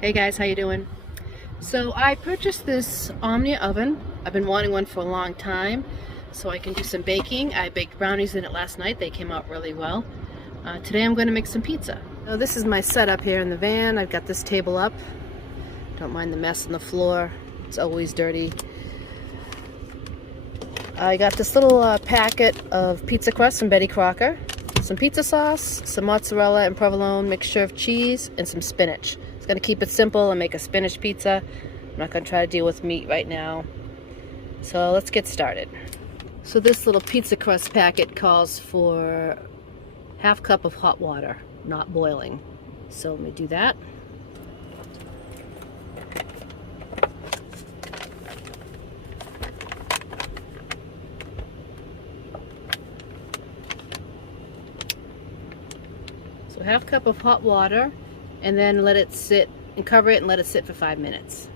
Hey guys, how you doing? So I purchased this Omnia oven. I've been wanting one for a long time so I can do some baking. I baked brownies in it last night. They came out really well. Today I'm going to make some pizza. So this is my setup here in the van. I've got this table up. Don't mind the mess on the floor. It's always dirty. I got this little packet of pizza crust from Betty Crocker, some pizza sauce, some mozzarella and provolone mixture of cheese, and some spinach. It's going to keep it simple and make a spinach pizza. I'm not going to try to deal with meat right now. So let's get started. So this little pizza crust packet calls for ½ cup of hot water, not boiling. So let me do that. So ½ cup of hot water, and then let it sit and cover it and let it sit for 5 minutes.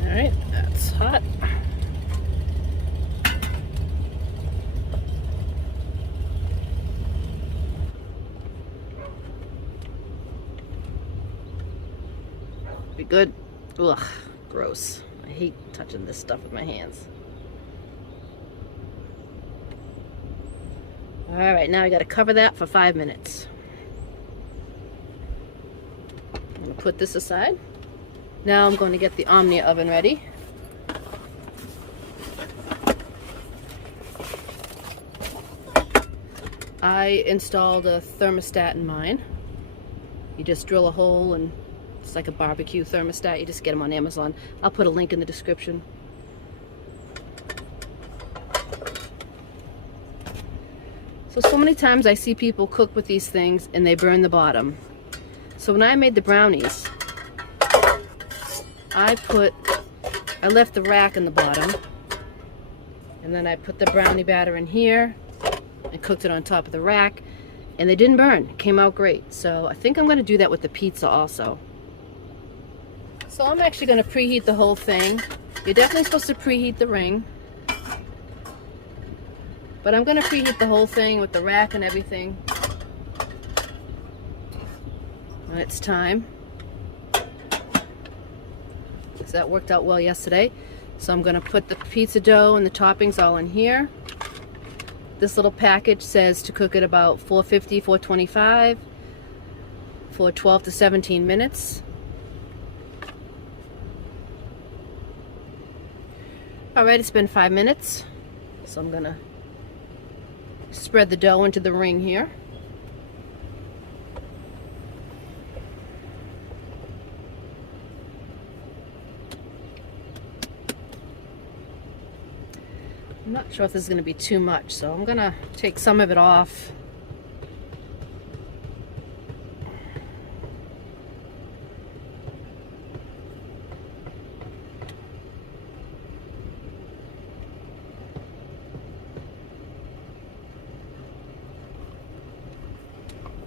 All right, that's hot. Be good. Ugh, gross. I hate touching this stuff with my hands. Alright, now I got to cover that for 5 minutes. I'm going to put this aside. Now I'm going to get the Omnia oven ready. I installed a thermostat in mine. You just drill a hole and it's like a barbecue thermostat. You just get them on Amazon. I'll put a link in the description. So many times I see people cook with these things and they burn the bottom. So when I made the brownies, I left the rack in the bottom, and then I put the brownie batter in here and cooked it on top of the rack, and they didn't burn. It came out great. So I think I'm going to do that with the pizza also. So I'm actually going to preheat the whole thing. You're definitely supposed to preheat the ring. But I'm going to preheat the whole thing with the rack and everything when it's time. So that worked out well yesterday. So I'm going to put the pizza dough and the toppings all in here. This little package says to cook it about 450, 425 for 12 to 17 minutes. Alright, it's been 5 minutes. So I'm going to spread the dough into the ring here. I'm not sure if this is going to be too much, so I'm going to take some of it off.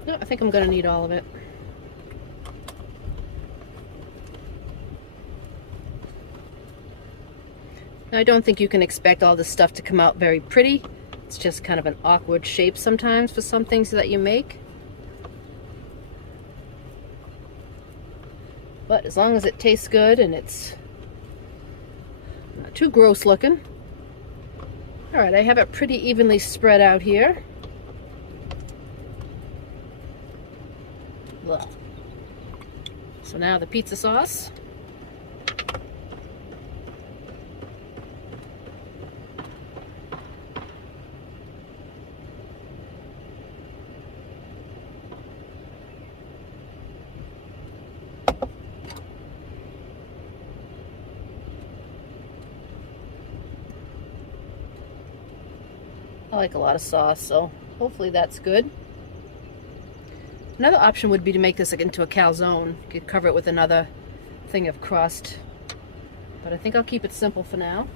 No, I think I'm going to need all of it. Now, I don't think you can expect all this stuff to come out very pretty. It's just kind of an awkward shape sometimes for some things that you make. But as long as it tastes good and it's not too gross looking. Alright, I have it pretty evenly spread out here. So now the pizza sauce. I like a lot of sauce, so hopefully that's good. Another option would be to make this into a calzone. You could cover it with another thing of crust. But I think I'll keep it simple for now.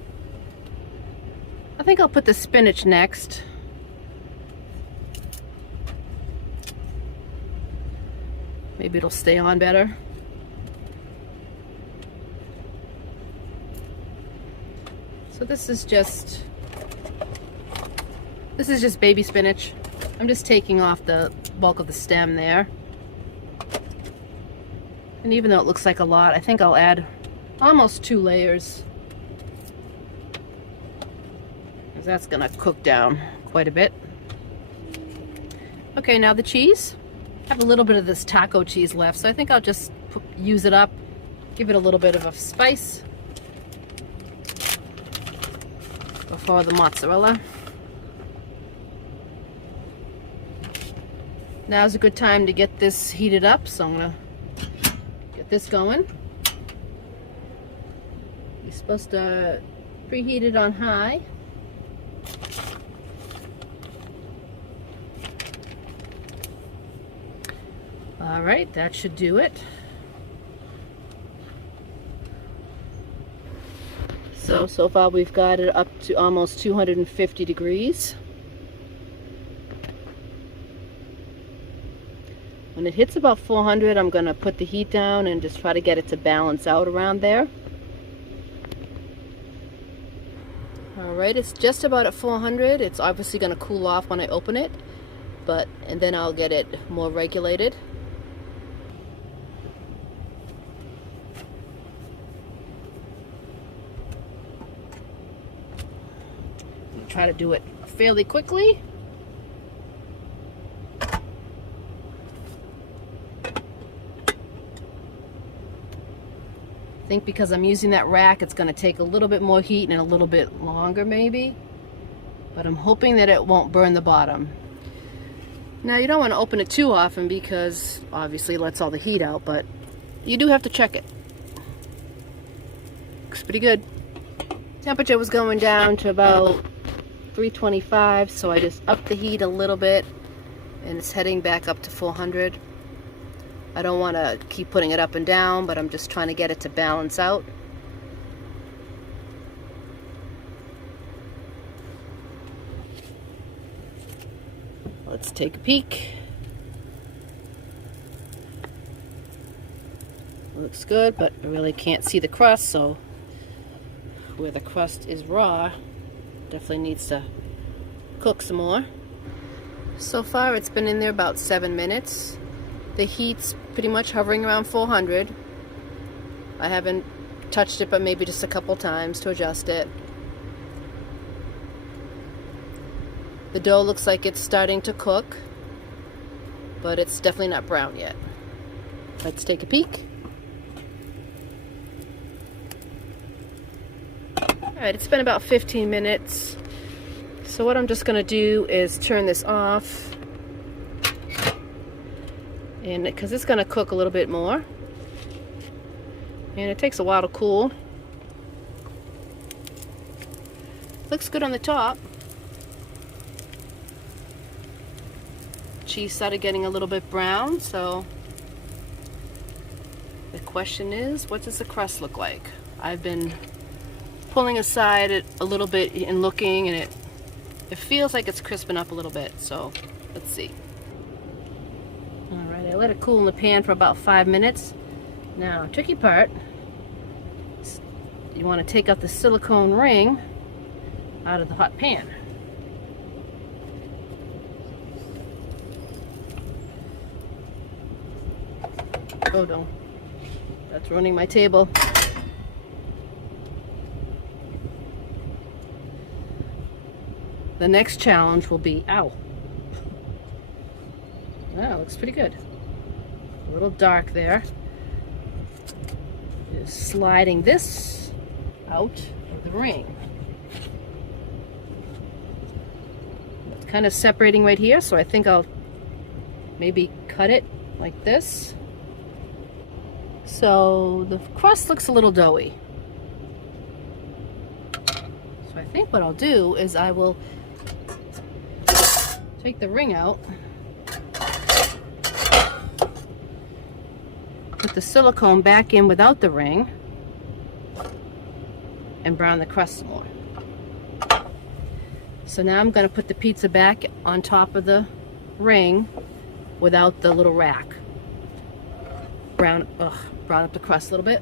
I think I'll put the spinach next. Maybe it'll stay on better. So this is just baby spinach. I'm just taking off the bulk of the stem there. And even though it looks like a lot, I think I'll add almost 2 layers. Because that's gonna cook down quite a bit. Okay, now the cheese. I have a little bit of this taco cheese left, so I think I'll just use it up, give it a little bit of a spice before the mozzarella. Now's a good time to get this heated up, so I'm gonna get this going. You're supposed to preheat it on high. All right, that should do it. So far we've got it up to almost 250 degrees. When it hits about 400, I'm going to put the heat down and just try to get it to balance out around there. Alright, it's just about at 400. It's obviously going to cool off when I open it, and then I'll get it more regulated. Try to do it fairly quickly. I think because I'm using that rack, it's going to take a little bit more heat and a little bit longer maybe, but I'm hoping that it won't burn the bottom. Now you don't want to open it too often because obviously it lets all the heat out, but you do have to check it. Looks pretty good. Temperature was going down to about 325, so I just upped the heat a little bit and it's heading back up to 400. I don't want to keep putting it up and down, but I'm just trying to get it to balance out. Let's take a peek. Looks good, but I really can't see the crust, so where the crust is raw, definitely needs to cook some more. So far it's been in there about 7 minutes. The heat's pretty much hovering around 400. I haven't touched it but maybe just a couple times to adjust it. The dough looks like it's starting to cook, but it's definitely not brown yet. Let's take a peek. Alright, it's been about 15 minutes. So what I'm just going to do is turn this off. And because it's going to cook a little bit more. And it takes a while to cool. Looks good on the top. Cheese started getting a little bit brown, so the question is, what does the crust look like? I've been pulling aside it a little bit and looking, and it feels like it's crisping up a little bit, so let's see. Alright, I let it cool in the pan for about 5 minutes. Now, tricky part, you want to take out the silicone ring out of the hot pan. Oh no, that's ruining my table. The next challenge will be, ow. That looks pretty good. A little dark there. Just sliding this out of the ring. It's kind of separating right here, so I think I'll maybe cut it like this. So the crust looks a little doughy. So I think what I'll do is I will take the ring out, put the silicone back in without the ring, and brown the crust some more. So now I'm going to put the pizza back on top of the ring without the little rack. Brown up the crust a little bit.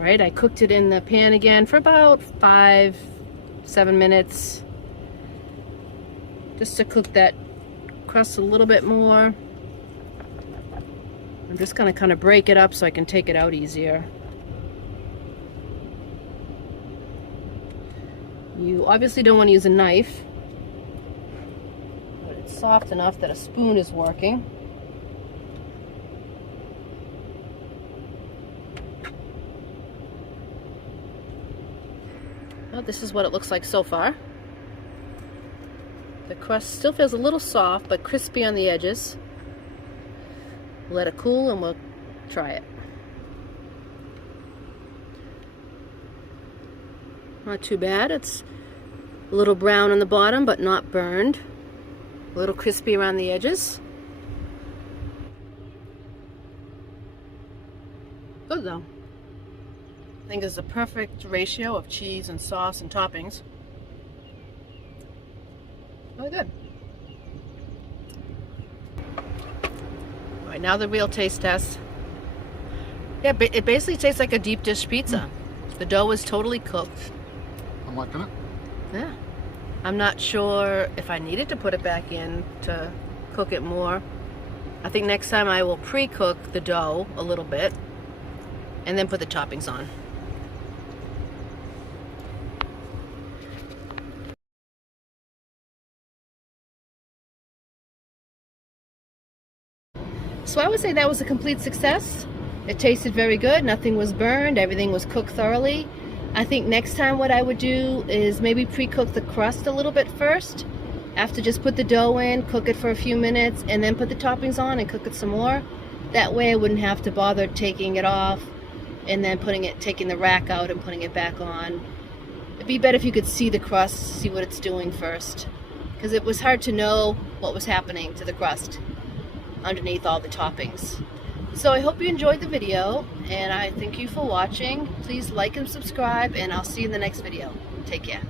Alright, I cooked it in the pan again for about 5-7 minutes. Just to cook that crust a little bit more. I'm just going to kind of break it up so I can take it out easier. You obviously don't want to use a knife, but it's soft enough that a spoon is working. Well, this is what it looks like so far. The crust still feels a little soft but crispy on the edges. Let it cool and we'll try it. Not too bad. It's a little brown on the bottom but not burned. A little crispy around the edges. Good though. I think it's a perfect ratio of cheese and sauce and toppings. Really good. Alright, now the real taste test. Yeah, it basically tastes like a deep dish pizza. The dough is totally cooked. I'm liking it. Yeah. I'm not sure if I needed to put it back in to cook it more. I think next time I will pre-cook the dough a little bit and then put the toppings on. So I would say that was a complete success. It tasted very good. Nothing was burned. Everything was cooked thoroughly. I think next time what I would do is maybe pre-cook the crust a little bit first. After just put the dough in, cook it for a few minutes, and then put the toppings on and cook it some more. That way I wouldn't have to bother taking it off and then taking the rack out and putting it back on. It'd be better if you could see the crust, see what it's doing first. Because it was hard to know what was happening to the crust underneath all the toppings. So I hope you enjoyed the video, and I thank you for watching. Please like and subscribe, and I'll see you in the next video. Take care.